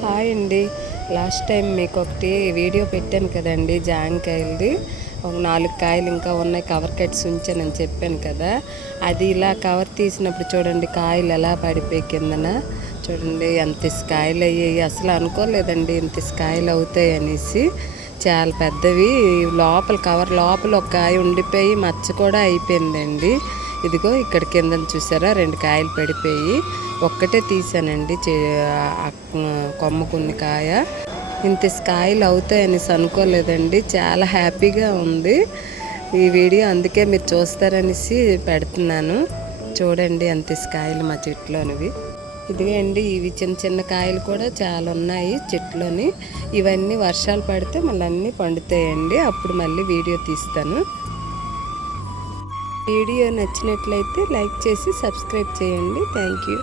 Hi అండి. Last time మీకు ఒకటి వీడియో పెట్టాను కదండి, జాంకాయలది. ఒక 4 కాయలు ఇంకా ఉన్నాయి, కవర్ కట్స్ ఉంచానని చెప్పాను కదా. అది ఇలా కవర్ తీసినప్పుడు చూడండి కాయలు ఎలా పడిపోయి కిందన. చూడండి ఎంత కాయలు అయ్యాయి. అసలు అనుకోలేదండి ఇంత కాయలు అవుతాయి అనేసి. చాలా పెద్దవి. లోపల కవర్ లోపల ఒక కాయ ఉండిపోయి మచ్చ కూడా అయిపోయిందండి. ఇదిగో ఇక్కడ కింద చూసారా 2 కాయలు పడిపోయి. ఒక్కటే తీసానండి కొమ్మకున్న కాయ. ఇంత కాయలు అవుతాయనేసి అనుకోలేదండి. చాలా హ్యాపీగా ఉంది ఈ వీడియో, అందుకే మీరు చూస్తారనేసి పెడుతున్నాను. చూడండి ఎంత కాయలు మా చెట్లోనివి. ఇదిగే అండి, ఇవి చిన్న చిన్న కాయలు కూడా చాలా ఉన్నాయి చెట్లోని. ఇవన్నీ వర్షాలు పడితే మళ్ళీ అన్నీ పండుతాయండి. అప్పుడు మళ్ళీ వీడియో తీస్తాను. వీడియో నచ్చినట్లయితే లైక్ చేసి సబ్స్క్రైబ్ చేయండి. Thank you.